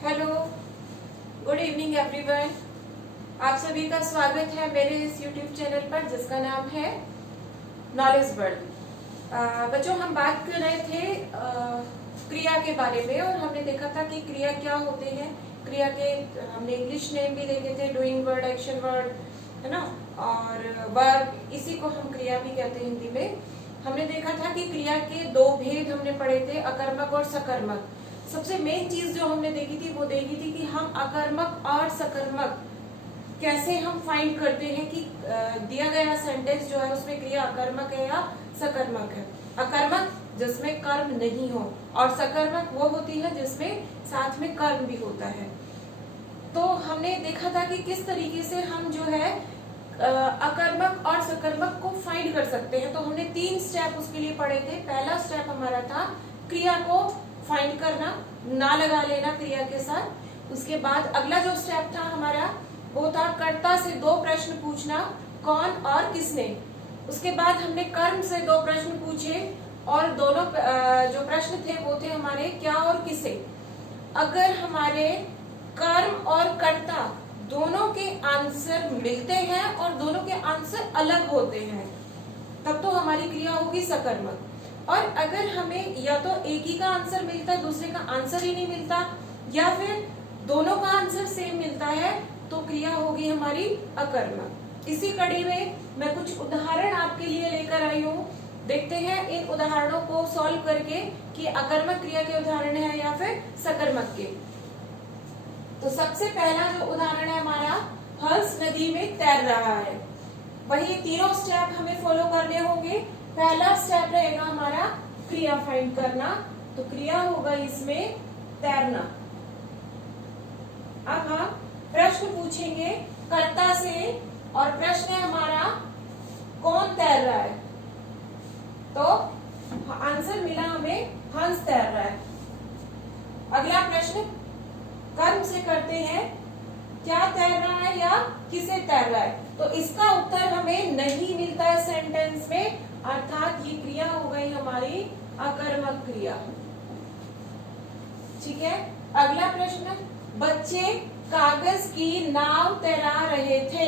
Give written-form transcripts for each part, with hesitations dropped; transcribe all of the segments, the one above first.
Hello, good evening everyone. आप सभी का स्वागत है मेरे इस यूट्यूब चैनल पर जिसका नाम है नॉलेज वर्ल्ड। बच्चों, हम बात कर रहे थे क्रिया के बारे में और हमने देखा था कि क्रिया क्या होते हैं। क्रिया के हमने इंग्लिश नेम भी देखे थे, डूइंग वर्ड, एक्शन वर्ड, है ना, और वर्ब, इसी को हम क्रिया भी कहते हैं हिंदी में। हमने देखा था कि क्रिया के दो भेद हमने पढ़े थे, अकर्मक और सकर्मक। सबसे मेन चीज जो हमने देखी थी वो देखी थी कि हम अकर्मक और सकर्मक कैसे हम फाइंड करते हैं कि दिया गया सेंटेंस जो है उसमें क्रिया अकर्मक है या सकर्मक है। अकर्मक जिसमें कर्म नहीं हो और सकर्मक वो होती है जिसमें साथ में कर्म भी होता है। तो हमने देखा था कि किस तरीके से हम जो है अकर्मक और सकर्मक को फाइंड कर सकते हैं। तो हमने 3 स्टेप उसके लिए पढ़े थे। पहला स्टेप हमारा था क्रिया को फाइंड करना, ना लगा लेना क्रिया के साथ। उसके बाद अगला जो स्टेप था हमारा वो था कर्ता से 2 प्रश्न पूछना, कौन और किसने। उसके बाद हमने कर्म से 2 प्रश्न पूछे और दोनों जो प्रश्न थे वो थे हमारे क्या और किसे। अगर हमारे कर्म और कर्ता दोनों के आंसर मिलते हैं और दोनों के आंसर अलग होते हैं तब तो हमारी क्रिया होगी सकर्मक। और अगर हमें या तो एक ही का आंसर मिलता है, दूसरे का आंसर ही नहीं मिलता, या फिर दोनों का आंसर सेम मिलता है तो क्रिया होगी हमारी अकर्मक। इसी कड़ी में मैं कुछ उदाहरण आपके लिए लेकर आई हूँ। देखते हैं इन उदाहरणों को सॉल्व करके कि अकर्मक क्रिया के उदाहरण है या फिर सकर्मक के। तो सबसे पहला जो उदाहरण है हमारा, हंस नदी में तैर रहा है। वही 3 स्टेप हमें फॉलो करने होंगे। पहला स्टेप रहेगा हमारा क्रिया फाइंड करना, तो क्रिया होगा इसमें तैरना। अब हम प्रश्न पूछेंगे कर्ता से और प्रश्न है हमारा कौन तैर रहा है। तो आंसर मिला हमें हंस तैर रहा है। अगला प्रश्न कर्म से करते हैं, क्या तैर रहा है या किसे तैर रहा है। तो इसका उत्तर हमें नहीं मिलता है सेंटेंस में, अर्थात ये क्रिया हो गई हमारी अकर्मक क्रिया। ठीक है। अगला प्रश्न, बच्चे कागज की नाव तैरा रहे थे।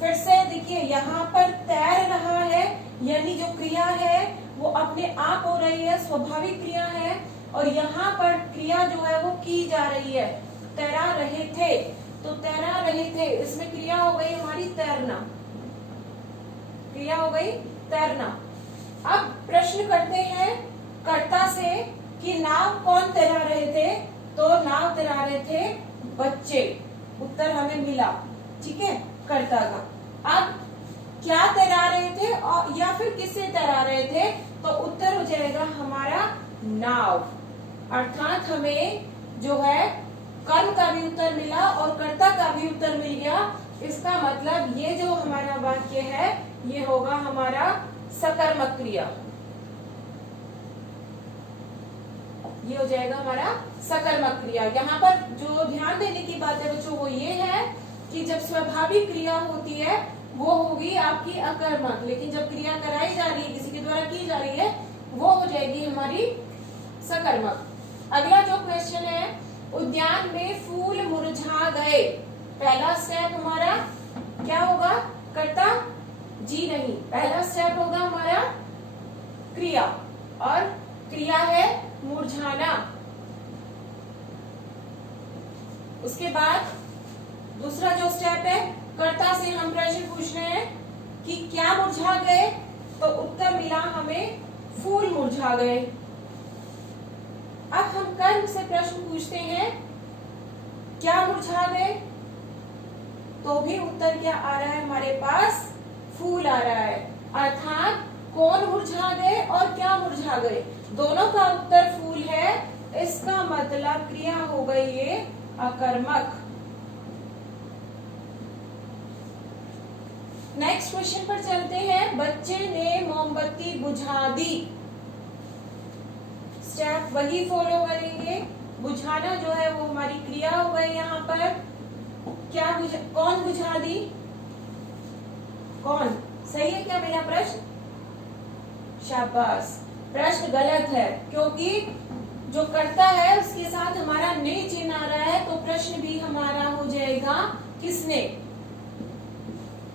फिर से देखिए यहाँ पर तैर रहा है यानी जो क्रिया है वो अपने आप हो रही है, स्वाभाविक क्रिया है। और यहाँ पर क्रिया जो है वो की जा रही है, तैरा रहे थे। तो तैरा रहे थे, इसमें क्रिया हो गई हमारी तैरना, क्रिया हो गई तैरना। अब प्रश्न करते हैं कर्ता से कि नाव कौन तैरा रहे थे। तो नाव तैरा रहे थे बच्चे, उत्तर हमें मिला। ठीक है, कर्ता का। अब क्या तैरा रहे थे और या फिर किससे तैरा रहे थे, तो उत्तर हो जाएगा हमारा नाव। अर्थात हमें जो है कर्म का भी उत्तर मिला और कर्ता का भी उत्तर मिल गया। इसका मतलब ये जो हमारा वाक्य है ये होगा हमारा सकर्मक क्रिया। ये हो जाएगा हमारा सकर्मक क्रिया। यहाँ पर जो ध्यान देने की बात है बच्चों वो ये है कि जब स्वाभाविक क्रिया होती है वो होगी आपकी अकर्मक, लेकिन जब क्रिया कराई जा रही है, किसी के द्वारा की जा रही है, वो हो जाएगी हमारी सकर्मक। अगला जो क्वेश्चन है, उद्यान में फूल मुरझा गए। पहला स्टेप हमारा क्या होगा, कर्ता जी नहीं, पहला स्टेप होगा हमारा क्रिया और क्रिया है मुरझाना। उसके बाद दूसरा जो स्टेप है, कर्ता से हम प्रश्न पूछ रहे हैं कि क्या मुरझा गए, तो उत्तर मिला हमें फूल मुरझा गए। अब हम कर्म से प्रश्न पूछते हैं क्या मुरझा गए, तो भी उत्तर क्या आ रहा है हमारे पास, फूल आ रहा है। अर्थात कौन मुरझा गए और क्या मुरझा गए, दोनों का उत्तर फूल है। इसका मतलब क्रिया हो गई ये अकर्मक। नेक्स्ट क्वेश्चन पर चलते हैं, बच्चे ने मोमबत्ती बुझा दी। स्टेप वही फॉलो करेंगे। बुझाना जो है वो हमारी क्रिया हो गई। यहाँ पर क्या कौन बुझा दी, कौन सही है क्या मेरा प्रश्न, शाबाश। प्रश्न गलत है क्योंकि जो करता है उसके साथ हमारा ने चिन्ह आ रहा है, तो प्रश्न भी हमारा हो जाएगा किसने।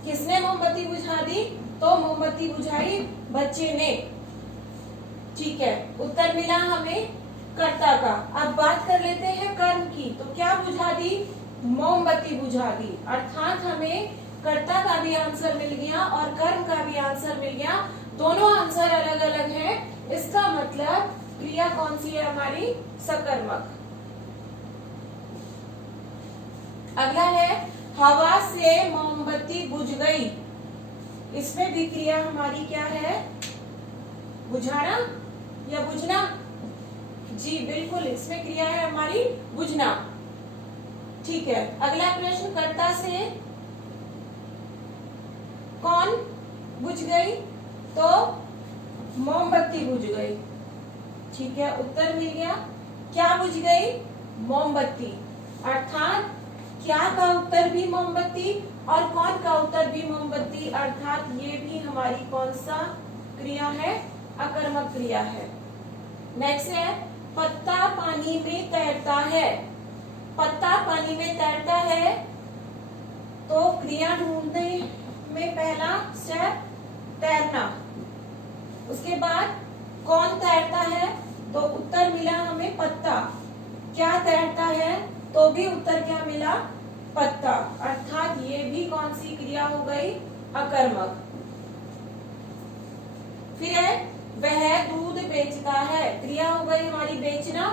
किसने मोमबत्ती बुझा दी, तो मोमबत्ती बुझाई बच्चे ने। ठीक है, उत्तर मिला हमें कर्ता का। अब बात कर लेते हैं कर्म की। तो क्या बुझा दी, मोमबत्ती बुझा दी, अर्थात हमें कर्ता का भी आंसर मिल गया और कर्म का भी आंसर मिल गया। दोनों आंसर अलग अलग हैं, इसका मतलब क्रिया कौन सी है हमारी, सकर्मक। अगला है हवा से मोमबत्ती बुझ गई। इसमें भी क्रिया हमारी क्या है, बुझाना या बुझना। जी बिल्कुल, इसमें क्रिया है हमारी बुझना। ठीक है, अगला प्रश्न, कर्ता से कौन बुझ गई, तो मोमबत्ती बुझ गई। ठीक है, उत्तर मिल गया। क्या बुझ गई, मोमबत्ती, अर्थात क्या का उत्तर भी मोमबत्ती और कौन का उत्तर भी मोमबत्ती, अर्थात ये भी हमारी कौन सा क्रिया है, अकर्मक क्रिया है। नेक्स्ट है पत्ता पानी में तैरता है। पत्ता पानी में तैरता है, तो क्रिया ढूंढने में पहला स्टेप तैरना। उसके बाद कौन तैरता है, तो उत्तर मिला हमें पत्ता। क्या तैरता है, तो भी उत्तर क्या मिला, पत्ता, अर्थात ये भी कौन सी क्रिया हो गई, अकर्मक। फिर है वह दूध बेचता है। क्रिया हो गई हमारी बेचना।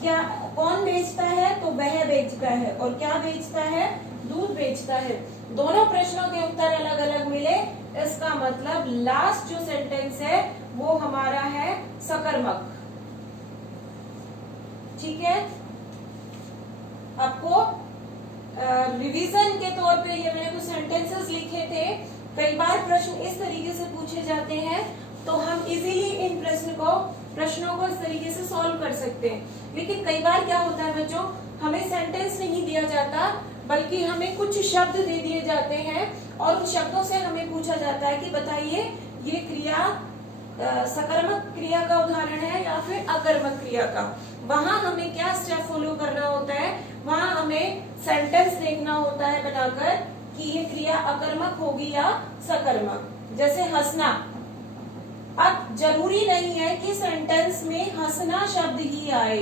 क्या, कौन बेचता है, तो वह बेचता है, और क्या बेचता है, दूध बेचता है। दोनों प्रश्नों के उत्तर अलग अलग मिले, इसका मतलब लास्ट जो सेंटेंस है वो हमारा है सकर्मक। ठीक है, आपको रिवीजन के तौर पे ये मैंने कुछ सेंटेंसेस लिखे थे। कई बार प्रश्न इस तरीके से पूछे जाते हैं, तो हम इजीली इन प्रश्नों को इस तरीके से सॉल्व कर सकते हैं। लेकिन कई बार क्या होता है बच्चों, हमें सेंटेंस नहीं दिया जाता, बल्कि हमें कुछ शब्द दे दिए जाते हैं और उन शब्दों से हमें पूछा जाता है कि बताइए ये क्रिया सकर्मक क्रिया का उदाहरण है या फिर अकर्मक क्रिया का। वहां हमें क्या स्टेप फॉलो करना होता है, वहां हमें सेंटेंस देखना होता है बनाकर कि ये क्रिया अकर्मक होगी या सकर्मक। जैसे हंसना, अब जरूरी नहीं है कि सेंटेंस में हंसना शब्द ही आए।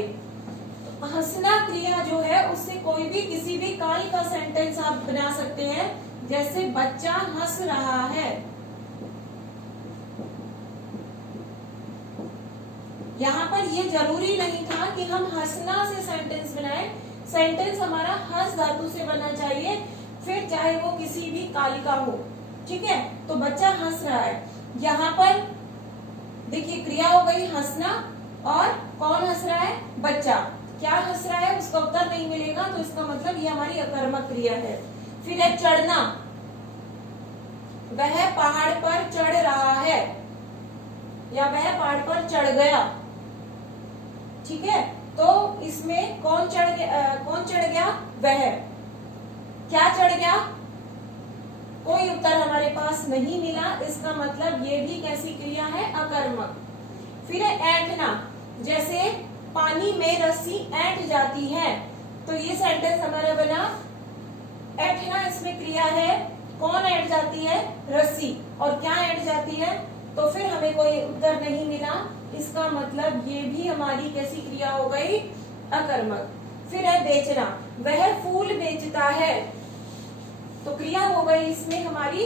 हंसना क्रिया जो है उससे कोई भी किसी भी काल का सेंटेंस आप बना सकते हैं। जैसे बच्चा हंस रहा है, यहाँ पर ये जरूरी नहीं था कि हम हंसना से सेंटेंस बनाएं। सेंटेंस हमारा हंस धातु से बनना चाहिए, फिर चाहे वो किसी भी काल का हो। ठीक है, तो बच्चा हंस रहा है, यहाँ पर देखिए क्रिया हो गई हंसना, और कौन हंस रहा है, बच्चा। क्या हंस रहा है उसका उत्तर नहीं मिलेगा, तो इसका मतलब ये हमारी अकर्मक क्रिया है। फिर है चढ़ना, वह पहाड़ पर चढ़ रहा है या वह पहाड़ पर चढ़ गया। ठीक है, तो इसमें कौन चढ़ गया, वह। क्या चढ़ गया, कोई उत्तर हमारे पास नहीं मिला, इसका मतलब ये भी कैसी क्रिया है, अकर्मक। फिर है ऐंठना, जैसे पानी में रस्सी ऐंठ जाती है, तो ये सेंटेंस हमारा बना ऐंठना, इसमें क्रिया है, कौन ऐंठ जाती है, रस्सी, और क्या ऐंठ जाती है, तो फिर हमें कोई उत्तर नहीं मिला, इसका मतलब ये भी हमारी कैसी क्रिया हो गई, अकर्मक। फिर है बेचना, वह फूल बेचता है, तो क्रिया हो गई इसमें हमारी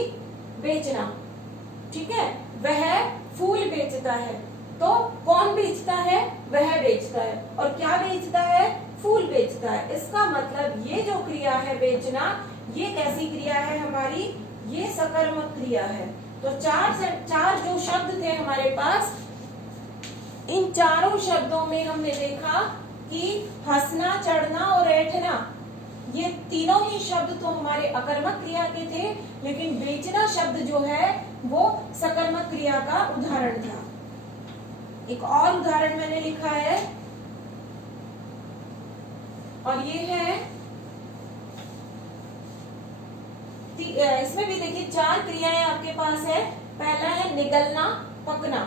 बेचना। ठीक है, वह फूल बेचता है, तो कौन बेचता है, वह बेचता है, और क्या बेचता है, फूल बेचता है। इसका मतलब ये जो क्रिया है बेचना, ये कैसी क्रिया है हमारी, ये सकर्मक क्रिया है। तो चार जो शब्द थे हमारे पास, इन चारों शब्दों में हमने देखा कि हंसना, चढ़ना और ऐंठना, ये तीनों ही शब्द तो हमारे अकर्मक क्रिया के थे, लेकिन बेचना शब्द जो है वो सकर्मक क्रिया का उदाहरण था। एक और उदाहरण मैंने लिखा है, और ये है, इसमें भी देखिए 4 क्रियाएं आपके पास है। पहला है निगलना, पकना।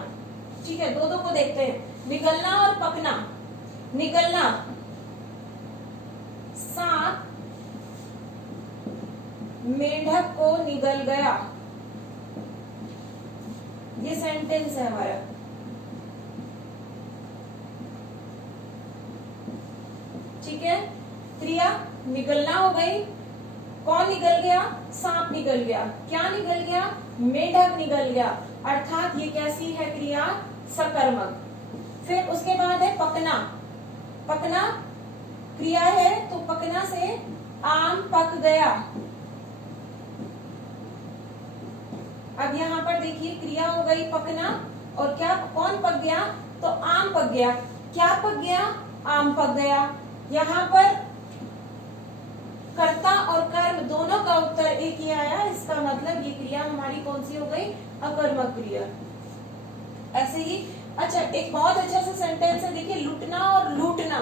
ठीक है, दो को देखते हैं, निगलना और पकना। निकलना, सांप मेंढक को निगल गया। ये सेंटेंस है हमारा। ठीक है, क्रिया निगलना हो गई। कौन निगल गया? सांप निगल गया। क्या निगल गया? मेंढक निगल गया। अर्थात ये कैसी है क्रिया? सकर्मक। फिर उसके बाद है पकना। पकना क्रिया है, तो पकना से आम पक गया। अब यहाँ पर देखिए क्रिया हो गई पकना, और क्या, कौन पक गया? तो आम पक गया। क्या पक गया? आम पक गया। यहाँ पर कर्ता और कर्म दोनों का उत्तर एक ही आया। इसका मतलब ये क्रिया हमारी कौन सी हो गई? अकर्मक क्रिया। ऐसे ही अच्छा, एक बहुत अच्छा सा सेंटेंस है, देखिए, लुटना और लूटना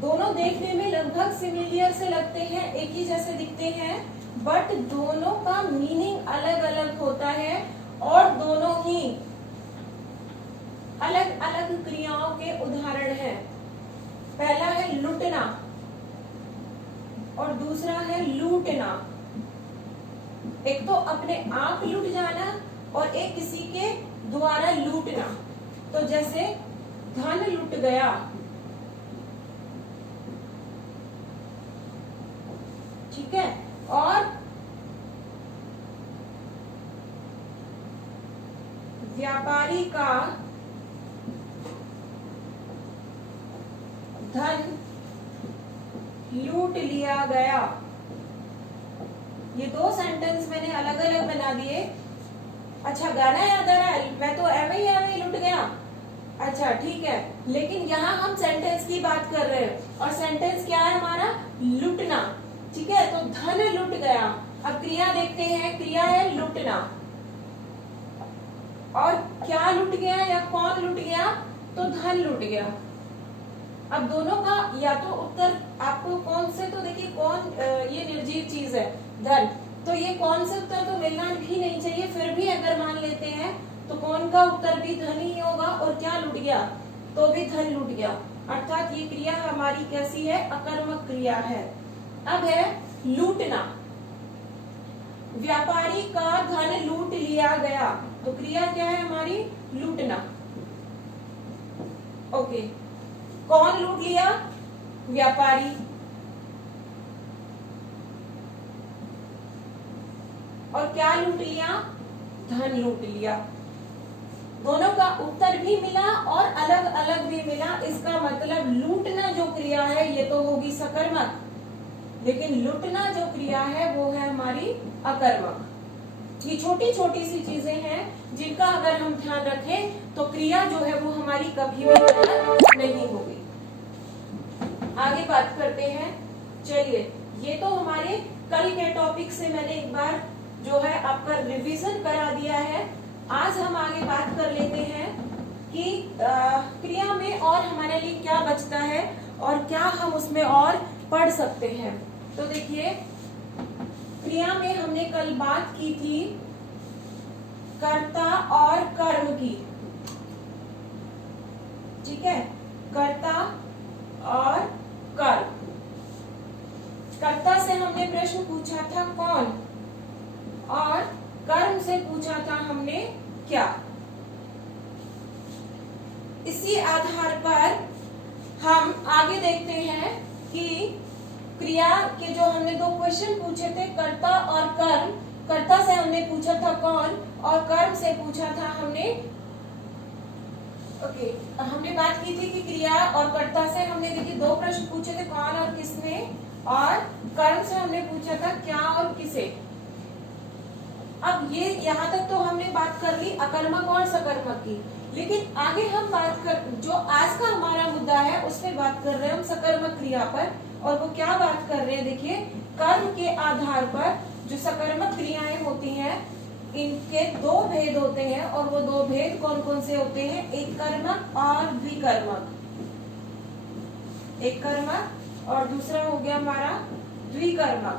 दोनों देखने में लगभग सिमिलियर से लगते हैं, एक ही जैसे दिखते हैं, बट दोनों का मीनिंग अलग अलग होता है और दोनों ही अलग अलग क्रियाओं के उदाहरण हैं। पहला है लुटना और दूसरा है लूटना। एक तो अपने आप लूट जाना और एक किसी के द्वारा लूटना। तो जैसे धन लुट गया, ठीक है, और व्यापारी का धन लूट लिया गया। ये दो सेंटेंस मैंने अलग अलग बना दिए। अच्छा, गाना याद आ रहा है? मैं तो एवे लुट गया। अच्छा ठीक है, लेकिन यहाँ हम सेंटेंस की बात कर रहे हैं और सेंटेंस क्या है हमारा? लुटना। ठीक है, तो धन लुट गया। अब क्रिया देखते हैं, क्रिया है लुटना। और क्या लुट गया या कौन लुट गया? तो धन लुट गया। अब दोनों का या तो उत्तर आपको कौन से, तो देखिए कौन ये निर्जीव चीज है धन, तो ये कौन से उत्तर तो मिलना भी नहीं चाहिए। फिर भी अगर मान लेते हैं तो कौन का उत्तर भी धन ही होगा, और क्या लुट गया? तो भी धन लुट गया। अर्थात ये क्रिया हमारी कैसी है? अकर्मक क्रिया है। अब है लूटना। व्यापारी का धन लूट लिया गया, तो क्रिया क्या है हमारी? लूटना। ओके, कौन लूट लिया? व्यापारी। और क्या लूट लिया? धन लूट लिया। दोनों का उत्तर भी मिला और अलग अलग भी मिला। इसका मतलब लूटना जो क्रिया है ये तो होगी सकर्मक, लेकिन लुटना जो क्रिया है वो है हमारी अकर्मक। ये छोटी छोटी सी चीजें हैं जिनका अगर हम ध्यान रखें तो क्रिया जो है वो हमारी कभी भी गलत नहीं होगी। आगे बात करते हैं। चलिए, ये तो हमारे कल के टॉपिक से मैंने एक बार जो है आपका रिवीजन करा दिया है। आज हम आगे बात कर लेते हैं कि क्रिया में और हमारे लिए क्या बचता है और क्या हम उसमें और पढ़ सकते हैं। तो देखिए, क्रिया में हमने कल बात की थी कर्ता और कर्म की। ठीक है, कर्ता और कर्म। कर्ता से हमने प्रश्न पूछा था कौन, और कर्म से पूछा था हमने क्या। इसी आधार पर हम आगे देखते हैं कि क्रिया के जो हमने दो क्वेश्चन पूछे थे, कर्ता और कर्म। कर्ता से हमने पूछा था कौन और कर्म से पूछा था हमने हमने बात की थी कि क्रिया और कर्ता से हमने देखिए दो प्रश्न पूछे थे, कौन और किसने, और कर्म से हमने पूछा था क्या और किसे। अब ये यहाँ तक तो हमने बात कर ली अकर्मक और सकर्मक की, लेकिन आगे हम बात कर, जो आज का हमारा मुद्दा है उसमें बात कर रहे हैं हम सकर्मक क्रिया पर। और वो क्या बात कर रहे हैं, देखिए, कर्म के आधार पर जो सकर्मक क्रियाएं होती हैं इनके दो भेद होते हैं, और वो दो भेद कौन कौन से होते हैं? एक कर्मक और द्विकर्मक। एक कर्मक और दूसरा हो गया हमारा द्विकर्मक।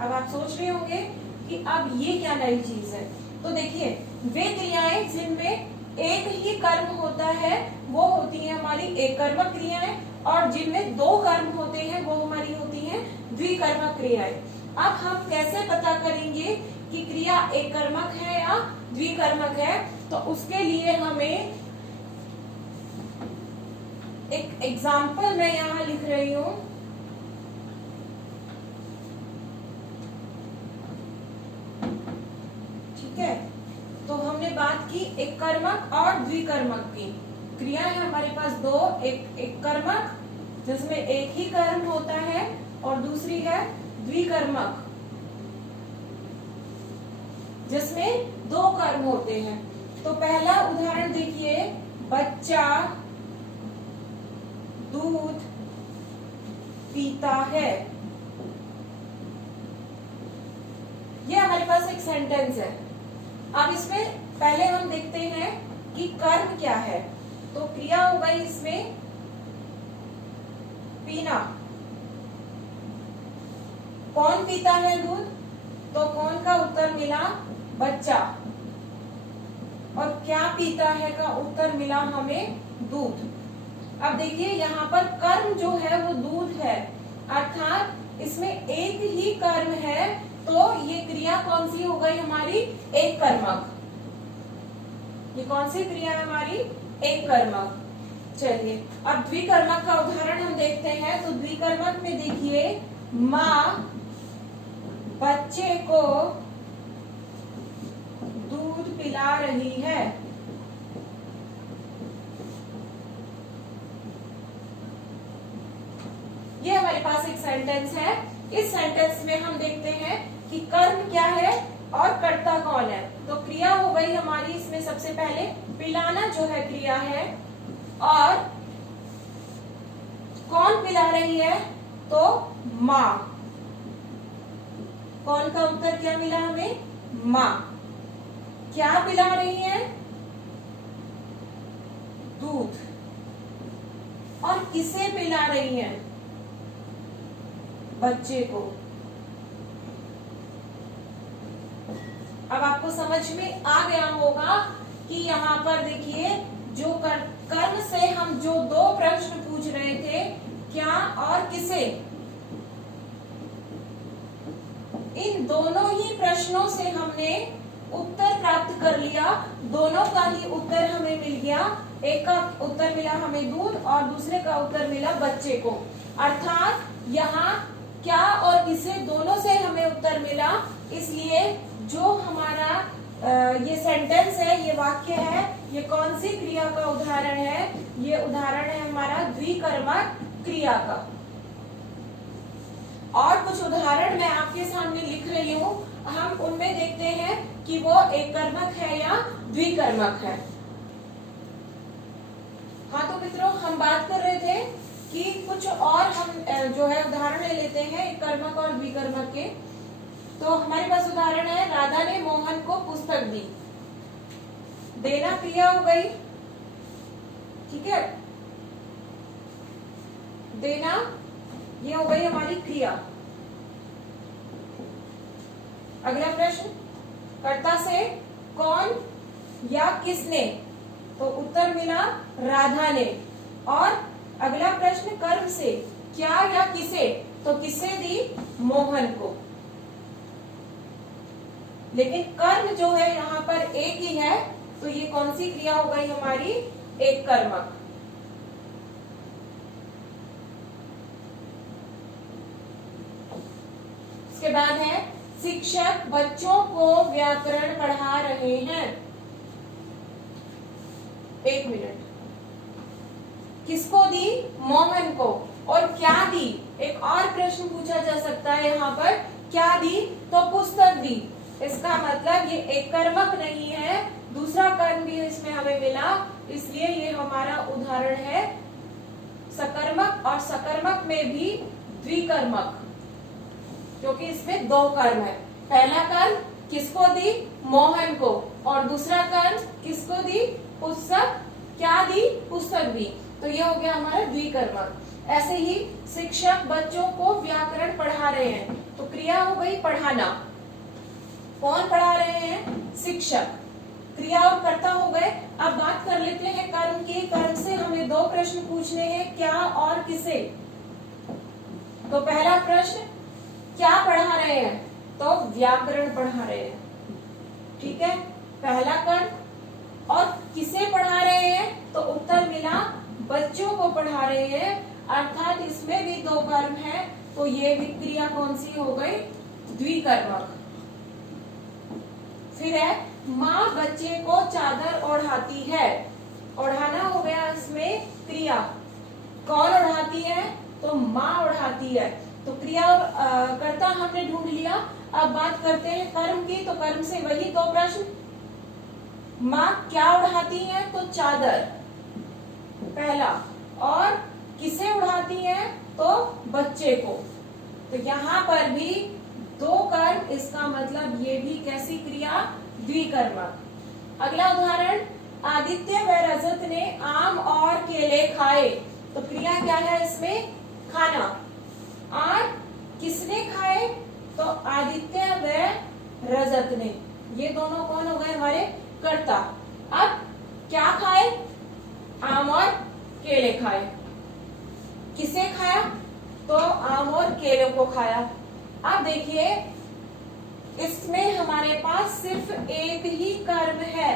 अब आप सोच रहे होंगे कि अब ये क्या नई चीज है। तो देखिए, वे क्रियाएं जिनमें एक ही कर्म होता है वो होती है हमारी एककर्मक क्रियाएं, और जिनमें दो कर्म होते हैं वो हमारी होती हैं द्विकर्मक क्रियाएं। अब हम कैसे पता करेंगे कि क्रिया एककर्मक है या द्विकर्मक है? तो उसके लिए हमें एक एग्जाम्पल मैं यहां लिख रही हूं। ठीक है, तो हमने बात की एककर्मक और द्विकर्मक की। क्रिया है हमारे पास दो, एक कर्मक जिसमें एक ही कर्म होता है और दूसरी है द्विकर्मक जिसमें दो कर्म होते हैं। तो पहला उदाहरण देखिए, बच्चा दूध पीता है। ये हमारे पास एक सेंटेंस है। अब इसमें पहले हम देखते हैं कि कर्म क्या है। तो क्रिया हो गई इसमें पीना। कौन पीता है दूध? तो कौन का उत्तर मिला? बच्चा। और क्या पीता है का उत्तर मिला हमें? दूध। अब देखिए यहाँ पर कर्म जो है वो दूध है, अर्थात इसमें एक ही कर्म है, तो ये क्रिया कौन सी हो गई हमारी? एक कर्मक। ये कौन सी क्रिया है हमारी? एक कर्मक। चलिए अब द्विकर्मक का उदाहरण हम देखते हैं। तो द्विकर्मक में देखिए, माँ बच्चे को दूध पिला रही है। ये हमारे पास एक सेंटेंस है। इस सेंटेंस में हम देखते हैं कि कर्म क्या है और कर्ता कौन है। तो क्रिया हो गई हमारी इसमें सबसे पहले पिलाना जो है क्रिया है, और कौन पिला रही है? तो माँ। कौन का उत्तर क्या मिला हमें? माँ। क्या पिला रही है? दूध। और किसे पिला रही है? बच्चे को। अब आपको समझ में आ गया होगा कि यहाँ पर देखिए जो कर्म से हम जो दो प्रश्न पूछ रहे थे, क्या और किसे, इन दोनों ही प्रश्नों से हमने उत्तर प्राप्त कर लिया। दोनों का ही उत्तर हमें मिल गया। एक का उत्तर मिला हमें दूध और दूसरे का उत्तर मिला बच्चे को। अर्थात यहाँ क्या और किसे दोनों से हमें उत्तर मिला। इसलिए जो हमारा ये सेंटेंस है, ये वाक्य है, ये कौन सी क्रिया का उदाहरण है? ये उदाहरण है हमारा द्विकर्मक क्रिया का। और कुछ उदाहरण मैं आपके सामने लिख रही हूँ, हम उनमें देखते हैं कि वो एक कर्मक है या द्विकर्मक है। हाँ तो मित्रों, हम बात कर रहे थे कि कुछ और हम जो है उदाहरण ले लेते हैं एक कर्मक और द्विकर्मक के। तो हमारे पास उदाहरण है, राधा ने मोहन को पुस्तक दी। देना क्रिया हो गई, ठीक है, देना ये हो गई हमारी क्रिया। अगला प्रश्न, कर्ता से कौन या किसने? तो उत्तर मिला राधा ने। और अगला प्रश्न, कर्म से क्या या किसे? तो किसे दी? मोहन को। लेकिन कर्म जो है यहाँ पर एक ही है, तो ये कौन सी क्रिया हो गई हमारी? एक कर्मक। इसके बाद है, शिक्षक बच्चों को व्याकरण पढ़ा रहे हैं। एक मिनट, किसको दी? मोहन को। और क्या दी? एक और प्रश्न पूछा जा सकता है यहाँ पर, क्या दी? तो पुस्तक दी। इसका मतलब ये एक कर्मक नहीं है, दूसरा कर्म भी इसमें हमें मिला, इसलिए ये हमारा उदाहरण है सकर्मक। और सकर्मक में भी द्विकर्मक, क्योंकि इसमें दो कर्म है। पहला कर्म किसको दी? मोहन को। और दूसरा कर्म किसको दी? पुस्तक। क्या दी? पुस्तक दी। तो ये हो गया हमारा द्विकर्मक। ऐसे ही शिक्षक बच्चों को व्याकरण पढ़ा रहे हैं, तो क्रिया हो गई पढ़ाना। कौन पढ़ा रहे हैं? शिक्षक। क्रिया और कर्ता हो गए। अब बात कर लेते हैं कर्म की। कर्म से हमें दो प्रश्न पूछने हैं, क्या और किसे। तो पहला प्रश्न, क्या पढ़ा रहे हैं, तो व्याकरण पढ़ा रहे हैं, ठीक है, पहला कर्म। और किसे पढ़ा रहे हैं, तो उत्तर मिला बच्चों को पढ़ा रहे हैं, अर्थात इसमें भी दो कर्म है, तो ये भी क्रिया कौन सी हो गई, द्विकर्मक। फिर है, माँ बच्चे को चादर ओढ़ाती है, ओढ़ाना हो गया इसमें क्रिया, कौन ओढ़ाती है, तो माँ ओढ़ाती है। तो क्रिया कर्ता हमने ढूंढ लिया। अब बात करते हैं कर्म की। तो कर्म से वही दो प्रश्न, माँ क्या उड़ाती है, तो चादर पहला, और किसे उड़ाती है, तो बच्चे को। तो यहाँ पर भी दो कर्म, इसका मतलब ये भी कैसी क्रिया, द्विकर्मक। अगला उदाहरण, आदित्य व रजत ने आम और केले खाए। तो क्रिया क्या है इसमें, खाना। और किसने खाए, तो आदित्य व रजत ने, ये दोनों कौन हो गए हमारे, कर्ता। अब क्या खाए, आम और केले खाए। किसे खाया, तो आम और केले को खाया। अब देखिए इसमें हमारे पास सिर्फ एक ही कर्म है,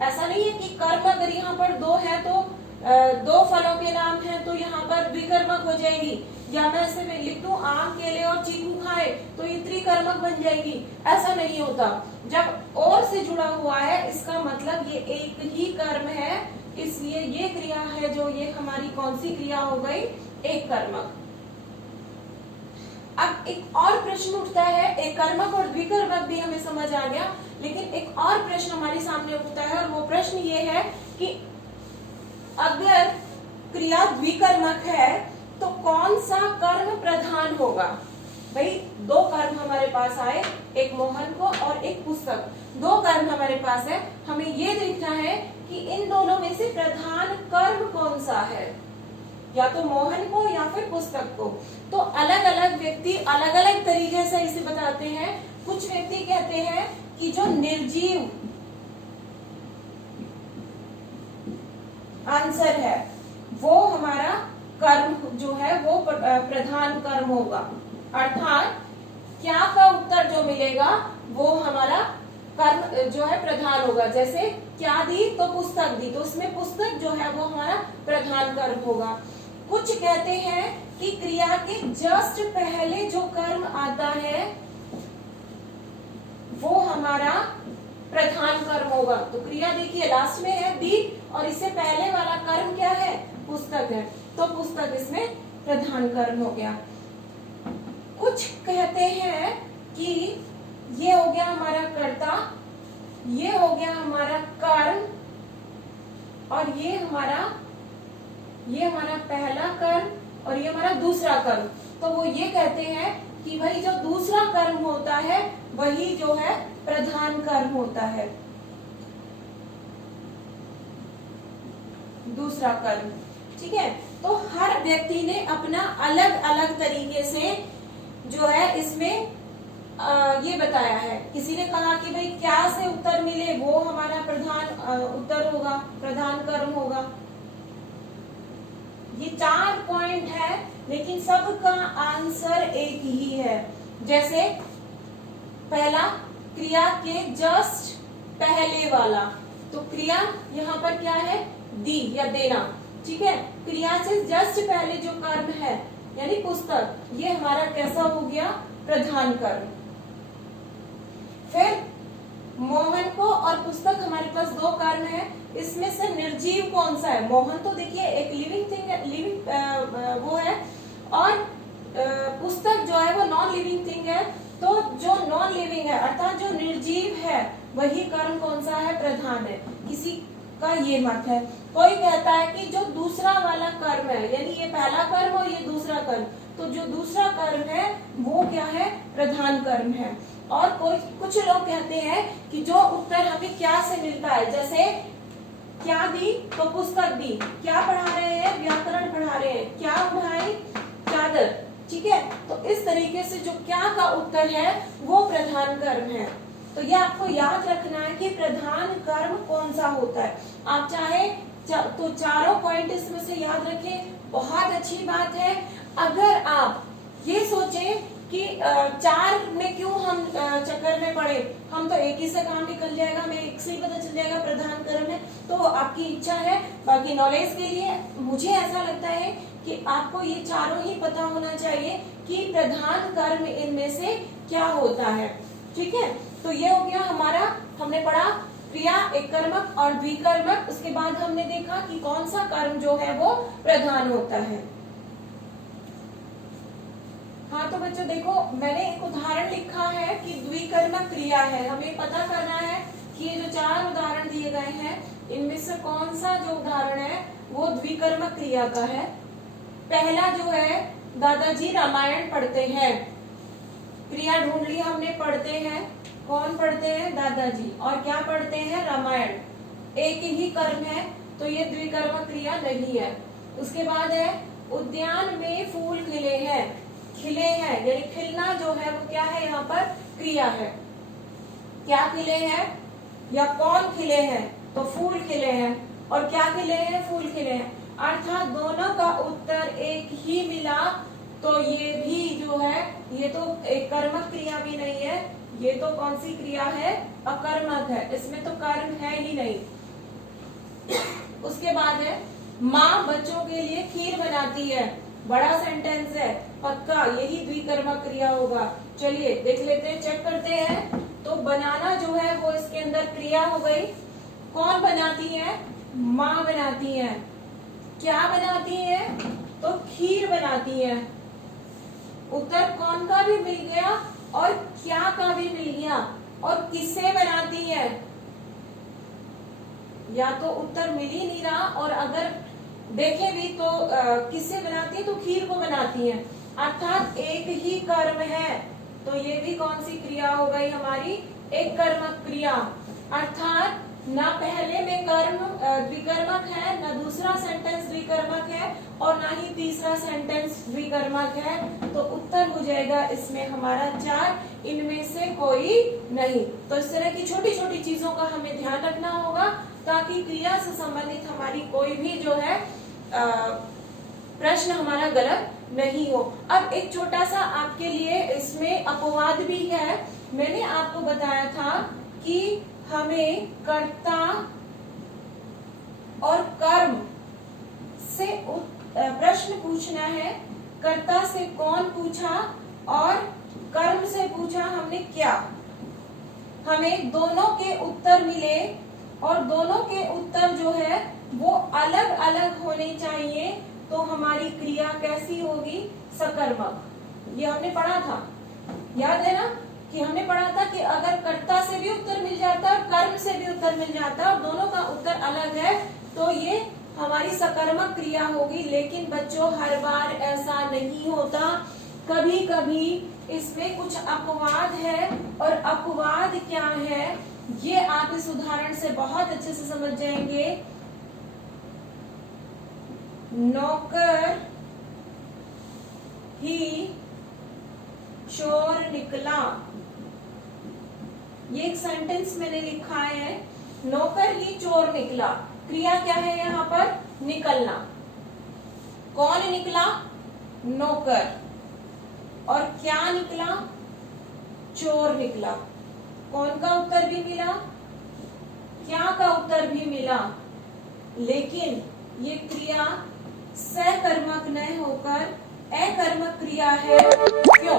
ऐसा नहीं है कि कर्म अगर यहाँ पर दो है तो दो फलों के नाम है तो यहाँ पर द्विकर्मक हो जाएगी, या मैं ऐसे में लिख दूं आम केले और चीकू खाए तो ये त्रिकर्मक बन जाएगी, ऐसा नहीं होता। जब और से जुड़ा हुआ है इसका मतलब ये एक ही कर्म है, इसलिए ये क्रिया है जो ये हमारी कौन सी क्रिया हो गई, एक कर्मक। अब एक और प्रश्न उठता है, एक कर्मक और द्विकर्मक भी हमें समझ आ गया, लेकिन एक और प्रश्न हमारे सामने उठता है, और वो प्रश्न ये है कि अगर क्रिया द्विकर्मक है तो कौन सा कर्म प्रधान होगा। भाई दो कर्म हमारे पास आए, एक मोहन को और एक पुस्तक, दो कर्म हमारे पास है, हमें ये देखना है कि इन दोनों में से प्रधान कर्म कौन सा है, या तो मोहन को या फिर पुस्तक को। तो अलग अलग व्यक्ति अलग अलग तरीके से इसे बताते हैं। कुछ व्यक्ति कहते हैं कि जो निर्जीव आंसर है वो हमारा कर्म जो है वो प्रधान कर्म होगा, अर्थात क्या का उत्तर जो मिलेगा वो हमारा कर्म जो है प्रधान होगा। जैसे क्या दी तो पुस्तक दी, तो उसमें पुस्तक जो है वो हमारा प्रधान कर्म होगा। कुछ कहते हैं कि क्रिया के जस्ट पहले जो कर्म आता है वो हमारा प्रधान कर्म होगा। तो क्रिया देखिए लास्ट में है दी, और इससे पहले वाला कर्म क्या है, पुस्तक है, तो पुस्तक इसमें प्रधान कर्म हो गया। कुछ कहते हैं कि ये हो गया हमारा कर्ता, ये हो गया हमारा कर्म, और ये हमारा पहला कर्म और ये हमारा दूसरा कर्म। तो वो ये कहते हैं कि भाई जो दूसरा कर्म होता है वही जो है प्रधान कर्म होता है, दूसरा कर्म, ठीक है। तो हर व्यक्ति ने अपना अलग अलग तरीके से जो है इसमें ये बताया है। किसी ने कहा कि भाई क्या से उत्तर मिले वो हमारा प्रधान उत्तर होगा, प्रधान कर्म होगा। ये 4 पॉइंट है, लेकिन सबका आंसर एक ही है। जैसे पहला क्रिया के जस्ट पहले वाला, तो क्रिया यहाँ पर क्या है, दी या देना, ठीक है। क्रिया से जस्ट पहले जो कर्म है यानी पुस्तक, ये हमारा कैसा हो गया, प्रधान कर्म। फिर मोहन को और पुस्तक हमारे पास दो कर्म है, इसमें से निर्जीव कौन सा है, मोहन तो देखिए एक लिविंग थिंग है, लिविंग वो है, और पुस्तक जो है वो नॉन लिविंग थिंग है। तो जो नॉन लिविंग है अर्थात जो निर्जीव है वही कर्म कौन सा है, प्रधान है। किसी का ये मत है। कोई कहता है कि जो दूसरा वाला कर्म है, यानी ये पहला कर्म और ये दूसरा कर्म, तो जो दूसरा कर्म है वो क्या है, प्रधान कर्म है। और कुछ लोग कहते हैं कि जो उत्तर हमें क्या से मिलता है, जैसे क्या दी तो पुस्तक दी, क्या पढ़ा रहे हैं, व्याकरण पढ़ा रहे हैं, क्या उठाई, चादर, ठीक है। तो इस तरीके से जो क्या का उत्तर है वो प्रधान कर्म है। तो ये आपको याद रखना है कि प्रधान कर्म कौन सा होता है। आप चाहे तो चारों पॉइंट इसमें से याद रखें, बहुत अच्छी बात है। अगर आप ये सोचें कि चार में क्यों हम चक्कर में पड़े, हम तो एक ही से काम निकल जाएगा, हमें एक से ही पता चल जाएगा प्रधान कर्म है, तो आपकी इच्छा है। बाकी नॉलेज के लिए मुझे ऐसा लगता है कि आपको ये चारों ही पता होना चाहिए कि प्रधान कर्म इनमें से क्या होता है। ठीक है, तो ये हो गया हमारा, हमने पढ़ा क्रिया, एक कर्मक और द्विकर्मक। उसके बाद हमने देखा कि कौन सा कर्म जो है वो प्रधान होता है। हाँ तो बच्चों देखो, मैंने एक उदाहरण लिखा है कि द्विकर्मक क्रिया है। हमें पता करना है कि ये जो चार उदाहरण दिए गए हैं इनमें से कौन सा जो उदाहरण है वो द्विकर्मक क्रिया का है। पहला जो है, दादाजी रामायण पढ़ते हैं। क्रिया ढूंढ ली हमने, पढ़ते हैं, कौन पढ़ते हैं, दादाजी, और क्या पढ़ते हैं, रामायण। एक ही कर्म है तो ये द्विकर्मक क्रिया नहीं है। उसके बाद है, उद्यान में फूल खिले हैं। खिले हैं यानी खिलना जो है वो क्या है, यहाँ पर क्रिया है। क्या खिले हैं या कौन खिले हैं, तो फूल खिले हैं। और क्या खिले हैं, फूल खिले हैं। अर्थात दोनों का उत्तर एक ही मिला, तो ये भी जो है ये तो एक कर्मक क्रिया भी नहीं है, ये तो कौन सी क्रिया है, अकर्मक है, इसमें तो कर्म है ही नहीं। उसके बाद है, माँ बच्चों के लिए खीर बनाती है। बड़ा सेंटेंस है, पक्का यही द्विकर्मक क्रिया होगा। चलिए देख लेते हैं, चेक करते हैं। तो बनाना जो है वो इसके अंदर क्रिया हो गई। कौन बनाती है, माँ बनाती है। क्या बनाती है, तो खीर बनाती है। उत्तर कौन का भी मिल गया और क्या का भी मिल गया, और किससे बनाती है, या तो उत्तर मिल ही नहीं रहा, और अगर देखे भी तो किससे बनाती है, तो खीर को बनाती है। अर्थात एक ही कर्म है, तो ये भी कौन सी क्रिया हो गई हमारी, एक कर्मक क्रिया। अर्थात ना पहले में कर्म द्विकर्मक है, ना दूसरा सेंटेंस द्विकर्मक है, और ना ही तीसरा सेंटेंस द्विकर्मक है। तो उत्तर हो जाएगा इसमें हमारा 4, इनमें से कोई नहीं। तो इस तरह की छोटी छोटी चीजों का हमें ध्यान रखना होगा ताकि क्रिया से संबंधित हमारी कोई भी जो है प्रश्न हमारा गलत नहीं हो। अब एक छोटा सा आपके लिए इसमें अपवाद भी है। मैंने आपको बताया था कि हमें कर्ता और कर्म से प्रश्न पूछना है। कर्ता से कौन पूछा और कर्म से पूछा हमने क्या। हमें दोनों के उत्तर मिले और दोनों के उत्तर जो है वो अलग अलग होने चाहिए, तो हमारी क्रिया कैसी होगी, सकर्मक। ये हमने पढ़ा था, याद है ना, कि हमने पढ़ा था कि अगर कर्ता से भी उत्तर मिल जाता है, कर्म से भी उत्तर मिल जाता है और दोनों का उत्तर अलग है, तो ये हमारी सकर्मक क्रिया होगी। लेकिन बच्चों हर बार ऐसा नहीं होता, कभी कभी इसमें कुछ अपवाद है। और अपवाद क्या है ये आप इस उदाहरण से बहुत अच्छे से समझ जाएंगे। नौकर ही चोर निकला, ये एक सेंटेंस मैंने लिखा है। नौकर ही चोर निकला, क्रिया क्या है यहाँ पर, निकलना। कौन निकला, नौकर, और क्या निकला, चोर निकला। कौन का उत्तर भी मिला, क्या का उत्तर भी मिला, लेकिन ये क्रिया सकर्मक न होकर अकर्मक क्रिया है। क्यों?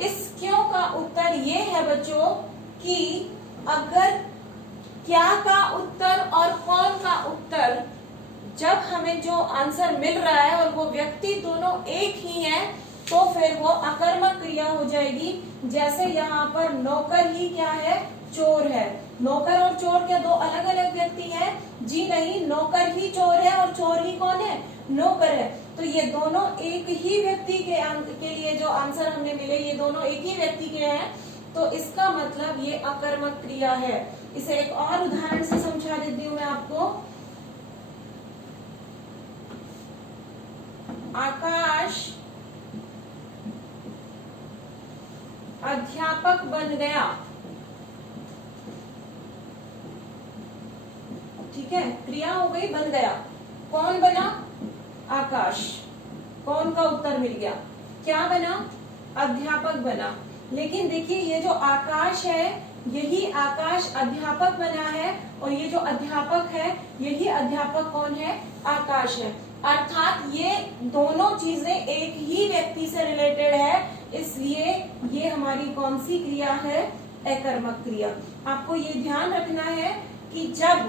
इस क्यों का उत्तर ये है बच्चों कि अगर क्या का उत्तर और कौन का उत्तर जब हमें जो आंसर मिल रहा है और वो व्यक्ति दोनों एक ही है, तो फिर वो अकर्मक क्रिया हो जाएगी। जैसे यहाँ पर नौकर ही क्या है, चोर है। नौकर और चोर क्या दो अलग अलग व्यक्ति हैं? जी नहीं, नौकर ही चोर है और चोर ही कौन है, नौकर है। तो ये दोनों एक ही व्यक्ति के लिए जो आंसर हमने मिले, ये दोनों एक ही व्यक्ति के हैं, तो इसका मतलब ये अकर्मक क्रिया है। इसे एक और उदाहरण से समझा देती हूँ मैं आपको। आकाश अध्यापक अध्यापक बन गया। ठीक है, क्रिया हो गई बन गया। कौन बना? आकाश। कौन का उत्तर मिल गया? क्या बना? अध्यापक बना। लेकिन देखिए ये जो आकाश है यही आकाश अध्यापक बना है, और ये जो अध्यापक है यही अध्यापक कौन है? आकाश है। अर्थात ये दोनों चीजें एक ही व्यक्ति से रिलेटेड है, इसलिए ये हमारी कौन सी क्रिया है? अकर्मक क्रिया। आपको ये ध्यान रखना है कि जब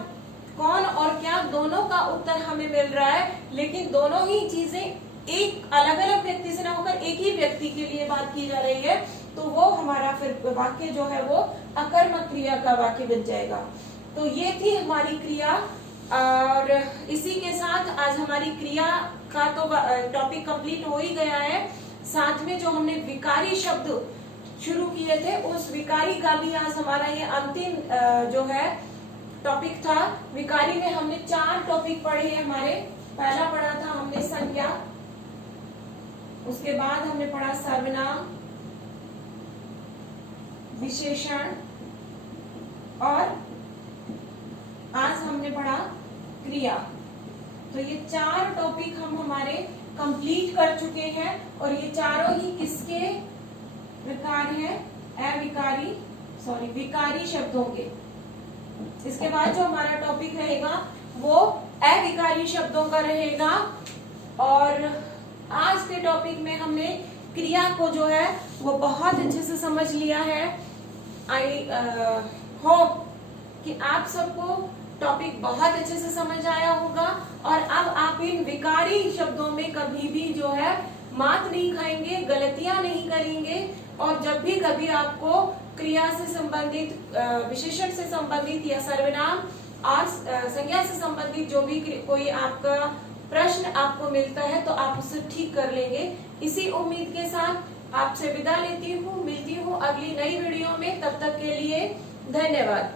कौन और क्या दोनों का उत्तर हमें मिल रहा है, लेकिन दोनों ही चीजें एक अलग अलग व्यक्ति से ना होकर एक ही व्यक्ति के लिए बात की जा रही है, तो वो हमारा फिर वाक्य जो है वो अकर्मक क्रिया का वाक्य बन जाएगा। तो ये थी हमारी क्रिया, और इसी के साथ आज हमारी क्रिया का तो टॉपिक कंप्लीट हो ही गया है। साथ में जो हमने विकारी शब्द शुरू किए थे उस विकारी का भी आज हमारा ये अंतिम जो है टॉपिक था। विकारी में हमने 4 टॉपिक पढ़े हैं हमारे। पहला पढ़ा था हमने संज्ञा, उसके बाद हमने पढ़ा सर्वनाम, विशेषण, और आज हमने पढ़ा क्रिया। तो ये 4 टॉपिक हम हमारे कंप्लीट कर चुके हैं, और ये चारों ही किसके प्रकार हैं? विकारी शब्दों के। इसके बाद जो हमारा टॉपिक रहेगा वो अविकारी शब्दों का रहेगा, और आज के टॉपिक में हमने क्रिया को जो है वो बहुत अच्छे से समझ लिया है। आई होप कि आप सबको टॉपिक बहुत अच्छे से समझ आया होगा, और अब आप इन विकारी शब्दों में कभी भी जो है मात नहीं खाएंगे, गलतियां नहीं करेंगे, और जब भी कभी आपको क्रिया से संबंधित, विशेषण से संबंधित या सर्वनाम और संज्ञा से संबंधित जो भी कोई आपका प्रश्न आपको मिलता है तो आप उसे ठीक कर लेंगे। इसी उम्मीद के साथ आपसे विदा लेती हूँ, मिलती हूँ अगली नई वीडियो में। तब तक के लिए धन्यवाद।